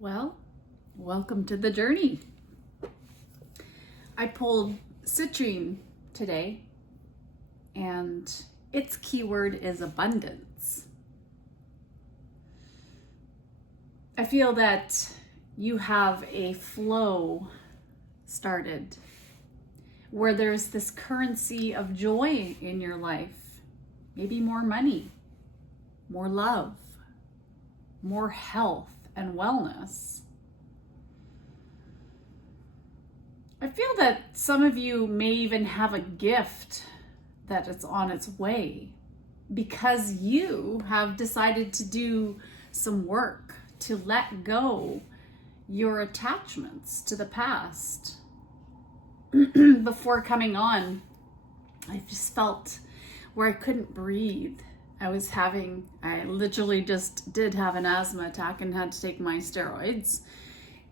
Well, welcome to the journey. I pulled citrine today, and its keyword is abundance. I feel that you have a flow started where there's this currency of joy in your life, maybe more money, more love, more health and wellness. I feel that some of you may even have a gift that it's on its way because you have decided to do some work to let go your attachments to the past. Before coming on, I just felt where I couldn't breathe. I literally just did have an asthma attack and had to take my steroids.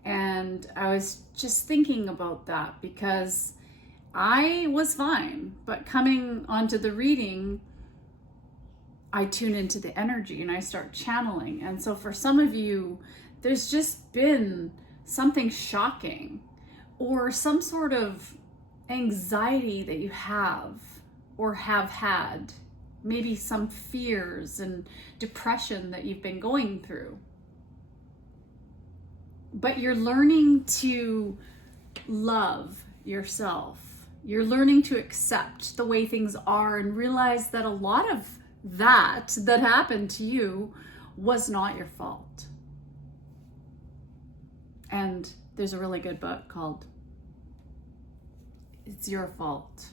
And I was just thinking about that because I was fine, but coming onto the reading, I tune into the energy and I start channeling. And so for some of you, there's just been something shocking or some sort of anxiety that you have or have had. Maybe some fears and depression that you've been going through. But you're learning to love yourself. You're learning to accept the way things are and realize that a lot of that happened to you was not your fault. And there's a really good book called It's Your Fault.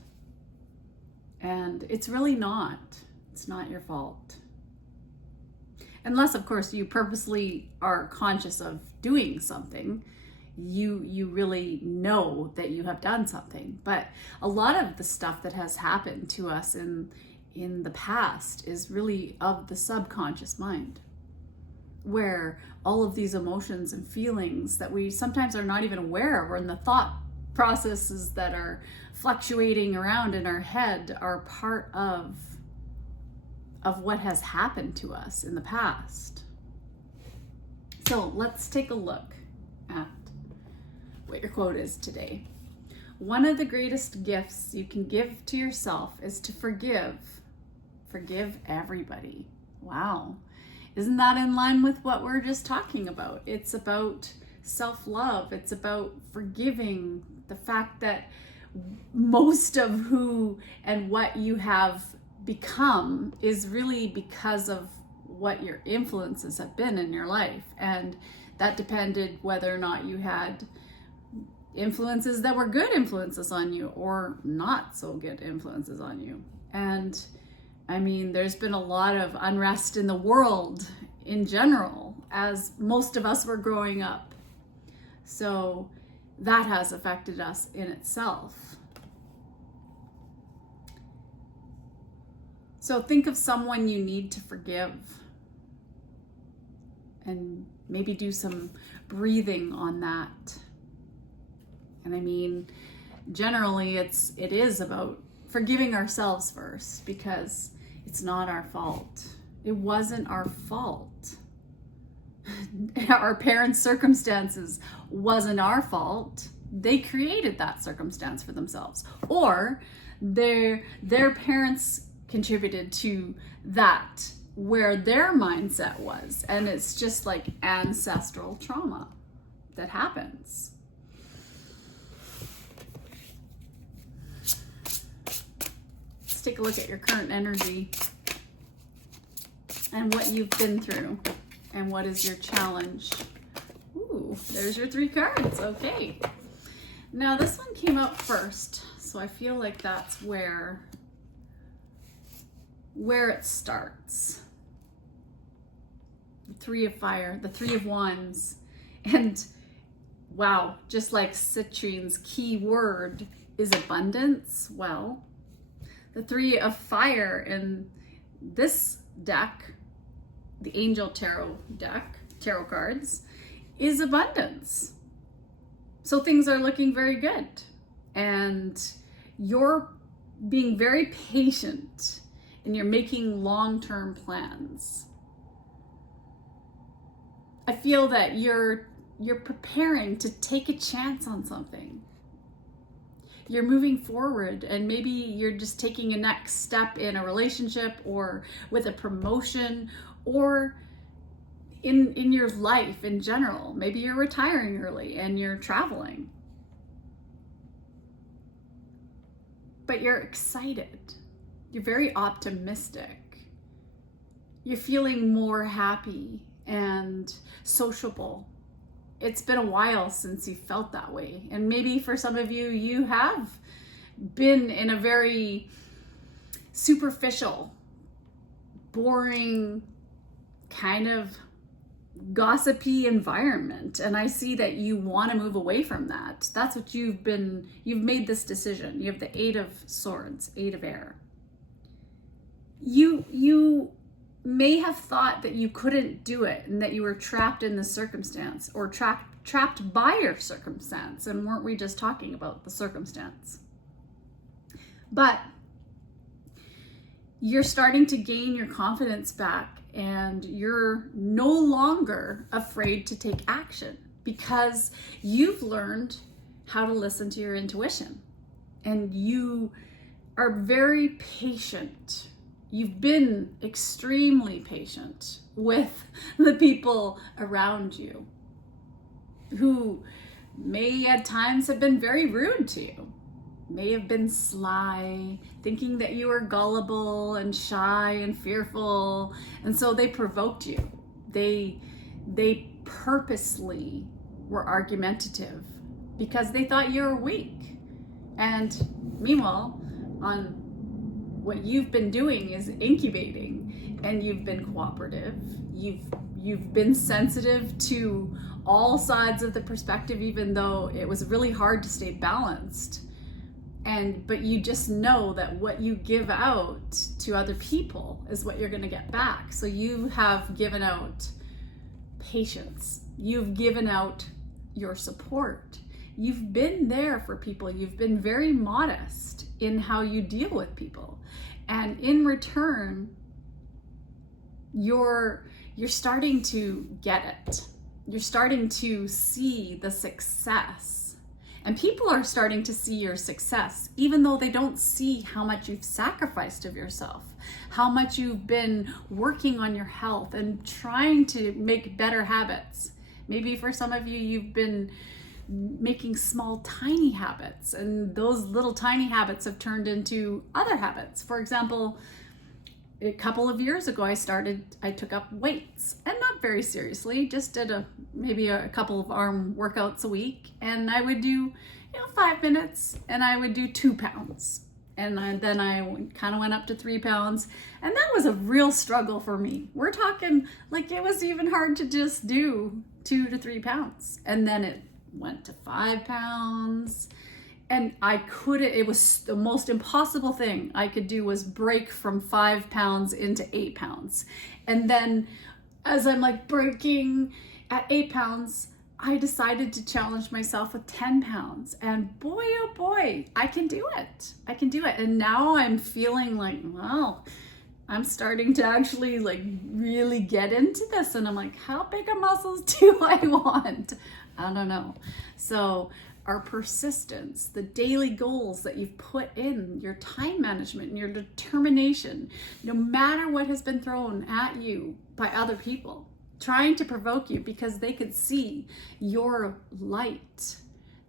And it's really not. It's not your fault. Unless, of course, you purposely are conscious of doing something. You really know that you have done something. But a lot of the stuff that has happened to us in the past is really of the subconscious mind, where all of these emotions and feelings that we sometimes are not even aware of, or in the thought processes that are fluctuating around in our head, are part of what has happened to us in the past. So let's take a look at what your quote is today. One of the greatest gifts you can give to yourself is to forgive. Forgive everybody. Wow. Isn't that in line with what we're just talking about? It's about self-love. It's about forgiving the fact that most of who and what you have become is really because of what your influences have been in your life. And that depended whether or not you had influences that were good influences on you or not so good influences on you. And I mean, there's been a lot of unrest in the world in general as most of us were growing up. So that has affected us in itself. So think of someone you need to forgive and maybe do some breathing on that. And I mean, generally it is about forgiving ourselves first, because it's not our fault. It wasn't our fault. Our parents' circumstances wasn't our fault. They created that circumstance for themselves, or their parents contributed to that where their mindset was, and it's just like ancestral trauma that happens. Let's take a look at your current energy and what you've been through and what is your challenge. Ooh, there's your 3 cards. Okay. Now this one came up first, so I feel like that's where it starts. The 3 of Fire, the 3 of Wands, and wow, just like citrine's key word is abundance. Well, the 3 of Fire in this deck, the Angel Tarot deck, tarot cards, is abundance. So things are looking very good. And you're being very patient and you're making long-term plans. I feel that you're you're preparing to take a chance on something. You're moving forward, and maybe you're just taking a next step in a relationship or with a promotion or in your life in general. Maybe you're retiring early and you're traveling. But you're excited. You're very optimistic. You're feeling more happy and sociable. It's been a while since you felt that way. And maybe for some of you, you have been in a very superficial, boring, kind of gossipy environment. And I see that you want to move away from that. That's what you've made this decision. You have the 8 of Swords, 8 of Air. You may have thought that you couldn't do it and that you were trapped in the circumstance or trapped by your circumstance. And weren't we just talking about the circumstance? But you're starting to gain your confidence back, and you're no longer afraid to take action because you've learned how to listen to your intuition, and you are very patient. You've been extremely patient with the people around you who may at times have been very rude to you, may have been sly, thinking that you were gullible and shy and fearful. And so they provoked you. They purposely were argumentative because they thought you were weak. And meanwhile, what you've been doing is incubating, and you've been cooperative. You've been sensitive to all sides of the perspective, even though it was really hard to stay balanced. But you just know that what you give out to other people is what you're going to get back. So you have given out patience. You've given out your support. You've been there for people. You've been very modest in how you deal with people. And in return, you're starting to get it. You're starting to see the success. And people are starting to see your success, even though they don't see how much you've sacrificed of yourself, how much you've been working on your health and trying to make better habits. Maybe for some of you, you've been making small, tiny habits, and those little tiny habits have turned into other habits. For example, a couple of years ago, I took up weights, and not very seriously, just did maybe a couple of arm workouts a week, and I would do 5 minutes, and I would do 2 pounds. And then I kind of went up to 3 pounds, and that was a real struggle for me. We're talking like it was even hard to just do 2 to 3 pounds. And then it went to 5 pounds, and it was the most impossible thing I could do was break from 5 pounds into 8 pounds. And then as I'm like breaking at 8 pounds, I decided to challenge myself with 10 pounds. And boy, oh boy, I can do it. I can do it. And now I'm feeling like, wow, I'm starting to actually like really get into this. And I'm like, how big of muscles do I want? I don't know. So our persistence, the daily goals that you've put in, your time management and your determination, no matter what has been thrown at you by other people, trying to provoke you because they could see your light.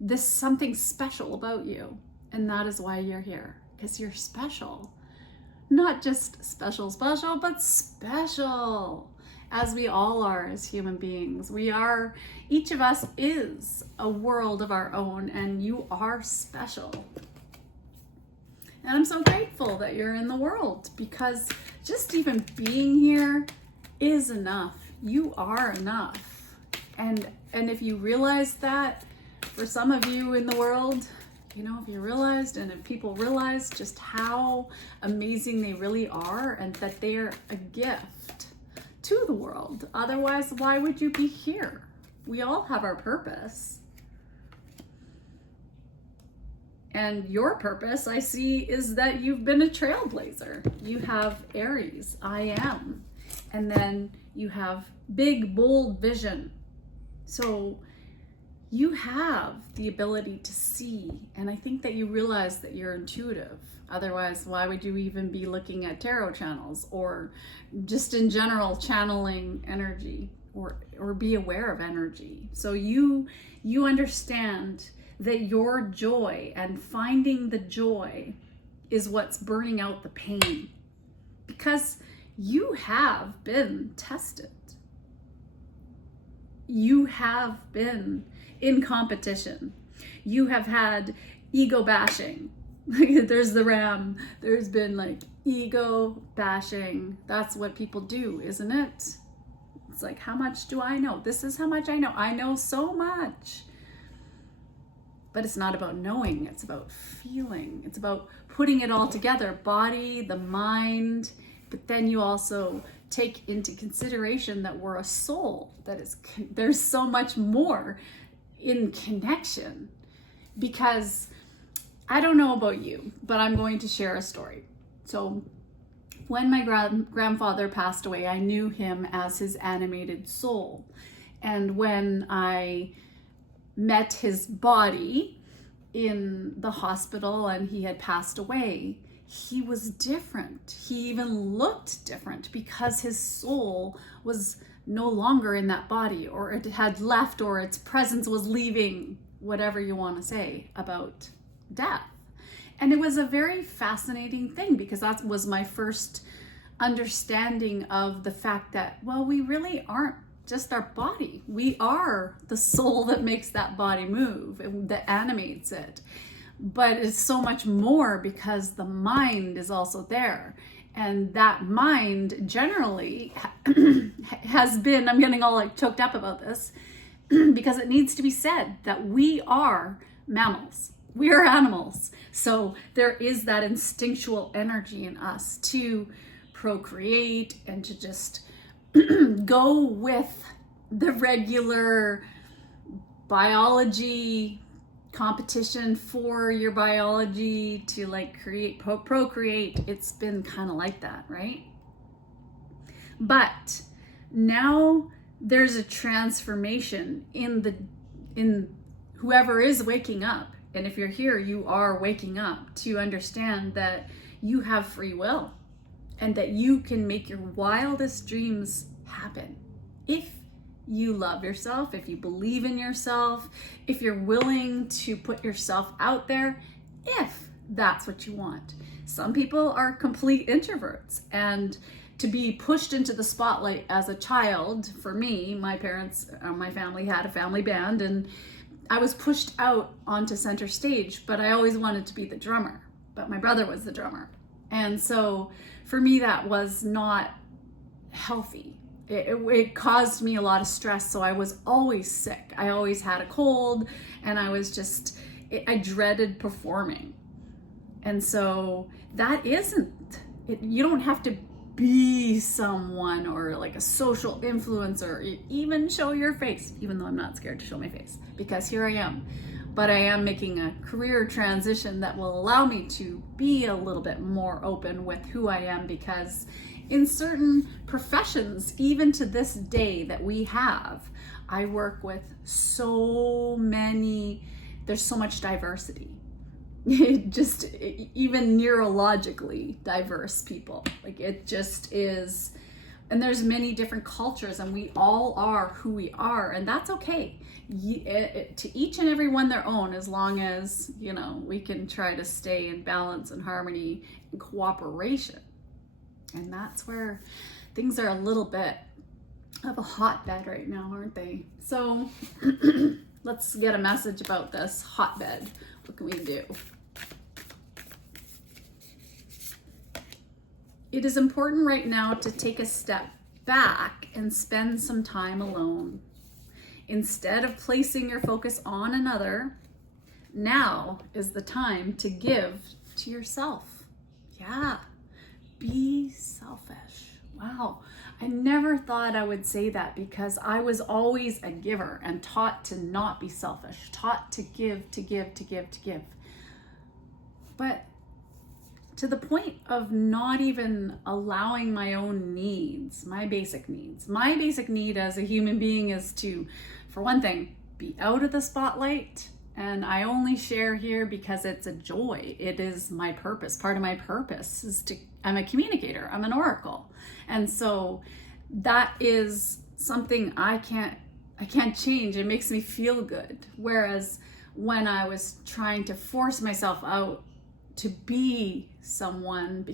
There's something special about you. And that is why you're here, because you're special. Not just special, but special. As we all are as human beings. Each of us is a world of our own, and you are special. And I'm so grateful that you're in the world, because just even being here is enough. You are enough. And if you realize that, for some of you in the world, if you realized, and if people realize just how amazing they really are, and that they're a gift to the world. Otherwise, why would you be here? We all have our purpose. And your purpose, I see, is that you've been a trailblazer. You have Aries, I am. And then you have big, bold vision. So you have the ability to see. And I think that you realize that you're intuitive. Otherwise, why would you even be looking at tarot channels or just in general channeling energy or be aware of energy? So you understand that your joy and finding the joy is what's burning out the pain, because you have been tested. You have been in competition. You have had ego bashing. There's the ram. There's been like ego bashing. That's what people do, isn't it? It's like, how much do I know? This is how much I know. I know so much. But it's not about knowing. It's about feeling. It's about putting it all together. Body, the mind. But then you also take into consideration that we're a soul. There's so much more in connection. Because I don't know about you, but I'm going to share a story. So when my grandfather passed away, I knew him as his animated soul. And when I met his body in the hospital and he had passed away, he was different. He even looked different because his soul was no longer in that body, or it had left, or its presence was leaving, whatever you want to say about death. And it was a very fascinating thing, because that was my first understanding of the fact that, well, we really aren't just our body. We are the soul that makes that body move, that animates it. But it's so much more, because the mind is also there. And that mind generally has been, I'm getting all like choked up about this, because it needs to be said that we are mammals. We are animals. So there is that instinctual energy in us to procreate and to just go with the regular biology competition for your biology to like procreate. It's been kind of like that, right? But now there's a transformation in whoever is waking up. And if you're here, you are waking up to understand that you have free will and that you can make your wildest dreams happen. If you love yourself, if you believe in yourself, if you're willing to put yourself out there, if that's what you want. Some people are complete introverts, and to be pushed into the spotlight as a child, for me, my parents, my family had a family band, and I was pushed out onto center stage, but I always wanted to be the drummer, but my brother was the drummer. And so for me, that was not healthy. It caused me a lot of stress. So I was always sick. I always had a cold, and I dreaded performing. And so that you don't have to be someone or like a social influencer, or even show your face, even though I'm not scared to show my face, because here I am. But I am making a career transition that will allow me to be a little bit more open with who I am, because in certain professions, even to this day that we have, I work with there's so much diversity. Even neurologically diverse people. Like, it just is, and there's many different cultures, and we all are who we are, and that's okay. To each and every one their own, as long as, we can try to stay in balance and harmony and cooperation. And that's where things are a little bit of a hotbed right now, aren't they? So let's get a message about this hotbed. What can we do? It is important right now to take a step back and spend some time alone. Instead of placing your focus on another, now is the time to give to yourself. Yeah. Be selfish. Wow. I never thought I would say that, because I was always a giver and taught to not be selfish, taught to give, to give, to give, to give. But to the point of not even allowing my own needs, my basic needs. My basic need as a human being is to, for one thing, be out of the spotlight. And I only share here because it's a joy. It is my purpose. Part of my purpose is I'm a communicator. I'm an oracle. And so that is something I can't change. It makes me feel good. Whereas when I was trying to force myself out to be someone,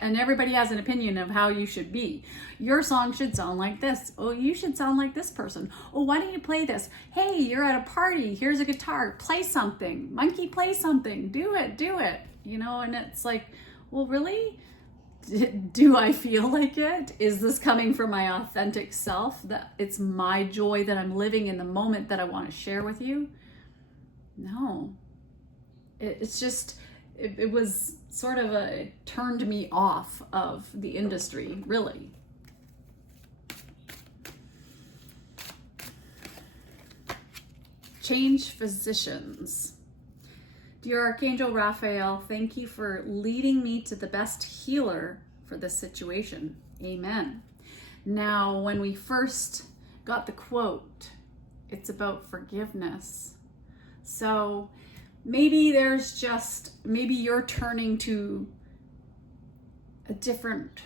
and everybody has an opinion of how you should be. Your song should sound like this. Oh, you should sound like this person. Oh, why don't you play this? Hey, you're at a party. Here's a guitar. Play something. Monkey, play something. Do it. And it's like, well, really? Do I feel like it? Is this coming from my authentic self? That it's my joy that I'm living in the moment that I want to share with you? No. It's just, it was sort of it turned me off of the industry, really. Change physicians. Dear Archangel Raphael, thank you for leading me to the best healer for this situation. Amen. Now, when we first got the quote, it's about forgiveness. So maybe you're turning to a different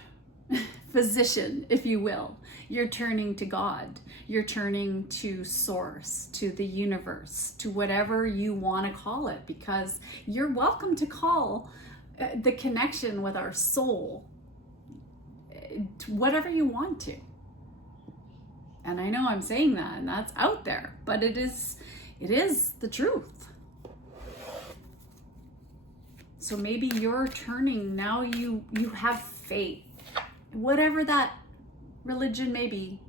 physician, if you will. You're turning to God. You're turning to Source, to the universe, to whatever you want to call it, because you're welcome to call the connection with our soul whatever you want to. And I know I'm saying that, and that's out there, but it is the truth. So maybe you're turning now. You have faith, whatever that religion may be,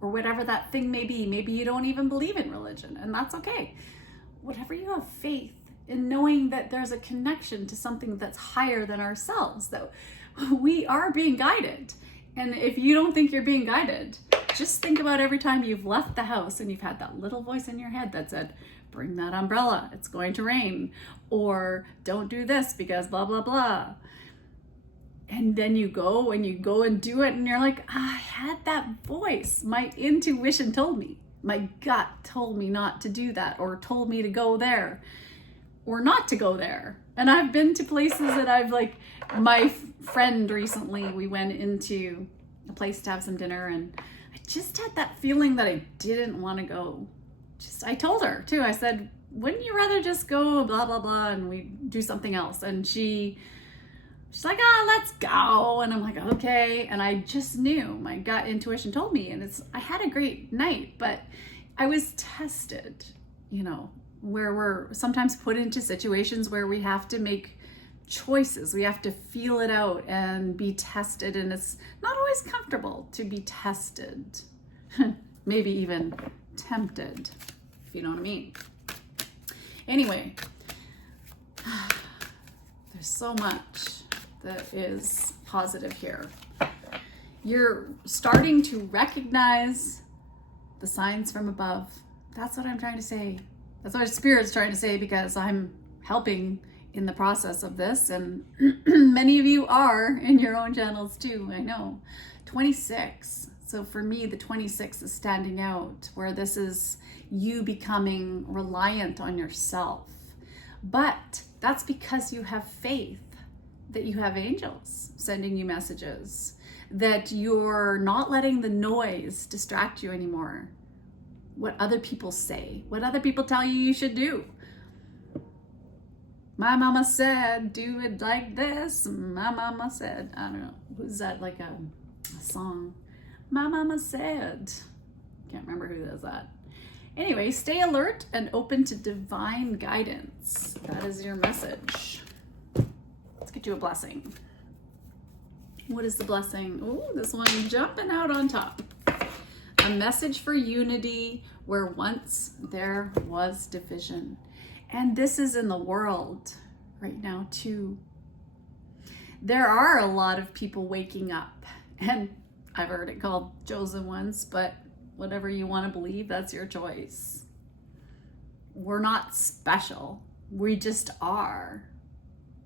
or whatever that thing may be. Maybe you don't even believe in religion, and that's okay. Whatever you have faith in, knowing that there's a connection to something that's higher than ourselves, that we are being guided. And if you don't think you're being guided, just think about every time you've left the house and you've had that little voice in your head that said, bring that umbrella, it's going to rain, or don't do this because blah, blah, blah. And then you go and do it, and you're like, I had that voice. My intuition told me. My gut told me not to do that, or told me to go there, or not to go there. And I've been to places that my friend recently, we went into a place to have some dinner, and I just had that feeling that I didn't want to go. I told her too, I said, wouldn't you rather just go blah, blah, blah, and we do something else? And she's like, let's go. And I'm like, okay. And I just knew, my gut intuition told me, and I had a great night, but I was tested, where we're sometimes put into situations where we have to make choices. We have to feel it out and be tested. And it's not always comfortable to be tested, maybe even tempted, if you know what I mean. Anyway, there's so much that is positive here. You're starting to recognize the signs from above. That's what I'm trying to say. That's what Spirit's trying to say, because I'm helping in the process of this, and many of you are in your own channels too, I know. 26. So for me, the 26 is standing out, where this is you becoming reliant on yourself. But that's because you have faith that you have angels sending you messages, that you're not letting the noise distract you anymore. What other people say, what other people tell you should do. My mama said, do it like this. My mama said, I don't know, who's that, like a song? My mama said, can't remember who does that. Anyway, stay alert and open to divine guidance. That is your message. Let's get you a blessing. What is the blessing? Oh, this one jumping out on top. A message for unity where once there was division. And this is in the world right now too. There are a lot of people waking up, and I've heard it called chosen ones, but whatever you want to believe, that's your choice. We're not special. We just are.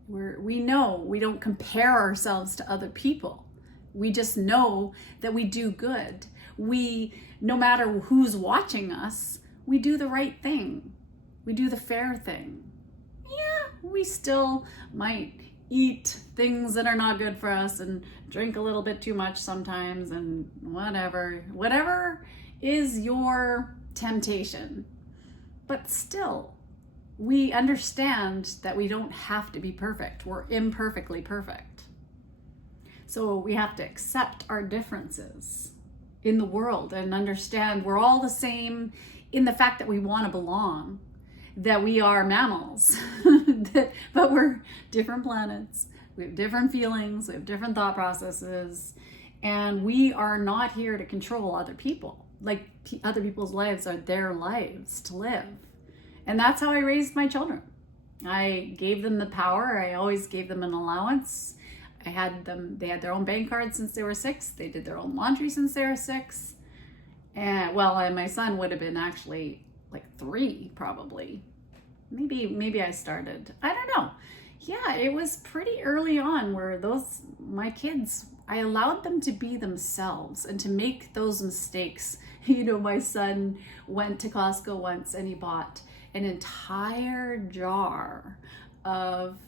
We know we don't compare ourselves to other people. We just know that we do good. No matter who's watching us, we do the right thing. We do the fair thing. Yeah, we still might eat things that are not good for us and drink a little bit too much sometimes and whatever is your temptation. But still, we understand that we don't have to be perfect. We're imperfectly perfect. So we have to accept our differences in the world and understand we're all the same in the fact that we want to belong, that we are mammals, but we're different planets. We have different feelings, we have different thought processes, and we are not here to control other people. Like other people's lives are their lives to live. And that's how I raised my children. I gave them the power. I always gave them an allowance. They had their own bank cards since they were 6. They did their own laundry since they were 6. And my son would have been actually like 3 probably. Maybe I started. I don't know. Yeah, it was pretty early on where my kids, I allowed them to be themselves and to make those mistakes. My son went to Costco once and he bought an entire jar of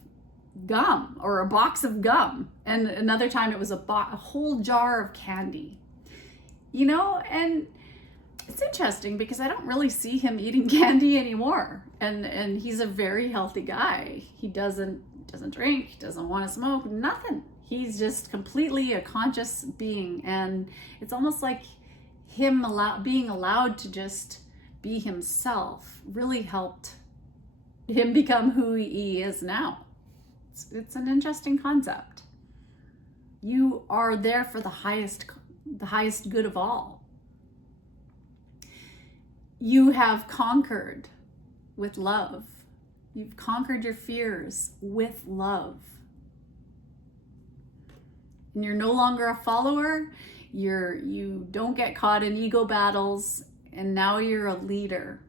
gum, or a box of gum, and another time it was a whole jar of candy, and it's interesting because I don't really see him eating candy anymore, and he's a very healthy guy. He doesn't drink, he doesn't want to smoke, nothing. He's just completely a conscious being, and it's almost like him being allowed to just be himself really helped him become who he is now. It's an interesting concept. You are there for the highest good of all. You have conquered with love. You've conquered your fears with love. And you're no longer a follower. You don't get caught in ego battles, and now you're a leader.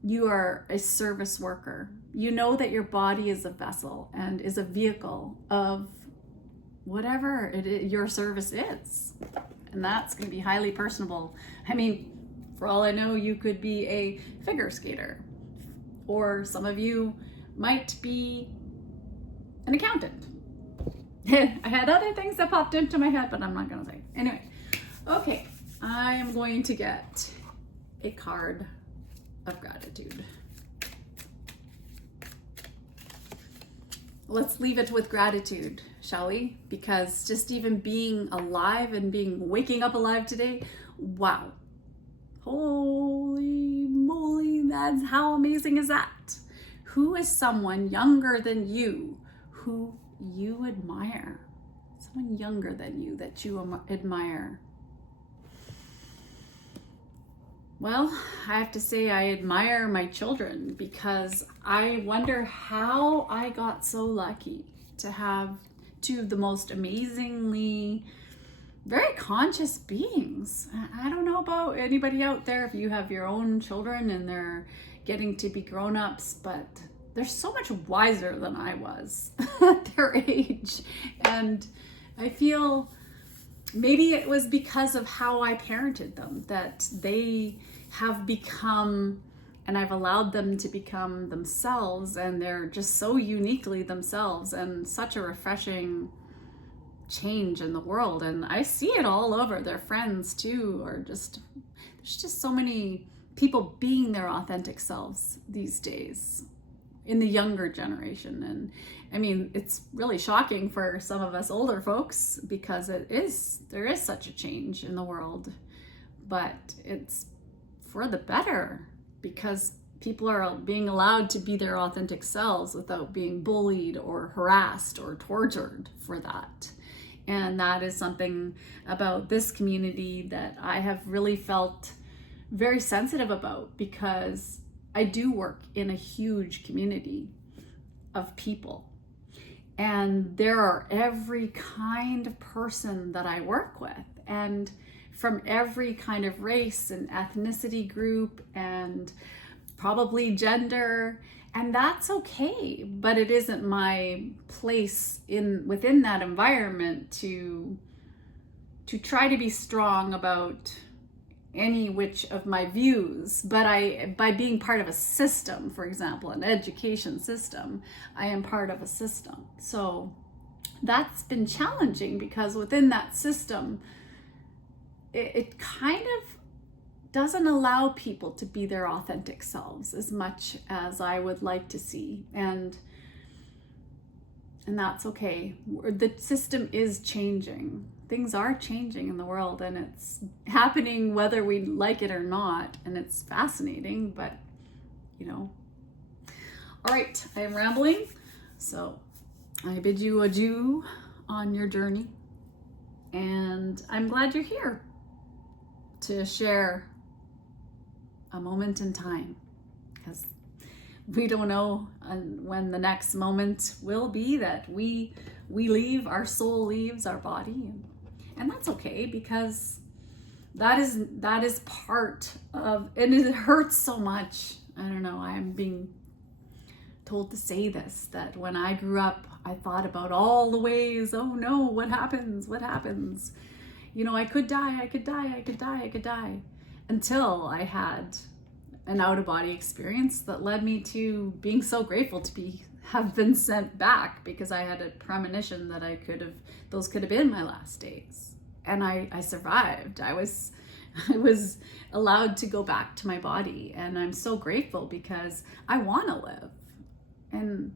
You are a service worker. You know that your body is a vessel and is a vehicle of whatever your service is. And that's going to be highly personable. I mean, for all I know, you could be a figure skater, or some of you might be an accountant. I had other things that popped into my head, but I'm not going to say. Anyway, okay, I am going to get a card of gratitude. Let's leave it with gratitude, shall we? Because just even being alive and waking up alive today, wow. Holy moly, that's how amazing is that? Who is someone younger than you who you admire? Someone younger than you that you admire. Well, I have to say I admire my children because I wonder how I got so lucky to have 2 of the most amazingly, very conscious beings. I don't know about anybody out there if you have your own children and they're getting to be grown-ups, but they're so much wiser than I was at their age. And I feel maybe it was because of how I parented them that they have become, and I've allowed them to become themselves, and they're just so uniquely themselves, and such a refreshing change in the world. And I see it all over. Their friends too, or there's just so many people being their authentic selves these days in the younger generation. And I mean, it's really shocking for some of us older folks because there is such a change in the world, but it's for the better because people are being allowed to be their authentic selves without being bullied or harassed or tortured for that. And that is something about this community that I have really felt very sensitive about, because I do work in a huge community of people, and there are every kind of person that I work with, and from every kind of race and ethnicity group and probably gender, and that's okay. But it isn't my place within that environment to try to be strong about any which of my views, but by being part of a system, for example, an education system, I am part of a system. So that's been challenging because within that system, it kind of doesn't allow people to be their authentic selves as much as I would like to see. And that's okay. The system is changing. Things are changing in the world, and it's happening whether we like it or not. And it's fascinating, but all right, I am rambling. So I bid you adieu on your journey. And I'm glad you're here to share a moment in time, because we don't know when the next moment will be that we leave, our soul leaves our body, and that's okay, because that is part of, and it hurts so much. I don't know, I'm being told to say this, that when I grew up, I thought about all the ways, oh no, what happens? I could die, until I had an out-of-body experience that led me to being so grateful to have been sent back, because I had a premonition that those could have been my last days. And I survived. I was allowed to go back to my body, and I'm so grateful because I want to live. And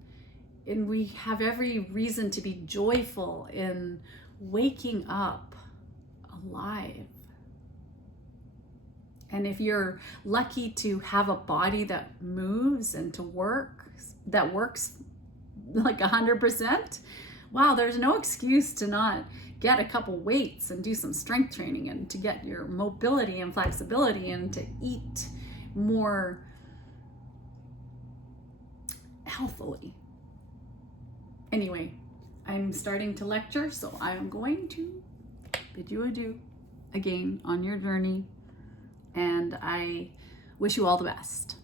we have every reason to be joyful in waking up alive. And if you're lucky to have a body that moves and that works like 100%, wow, there's no excuse to not get a couple weights and do some strength training, and to get your mobility and flexibility, and to eat more healthily. Anyway, I'm starting to lecture, so I'm going to bid you adieu again on your journey. And I wish you all the best.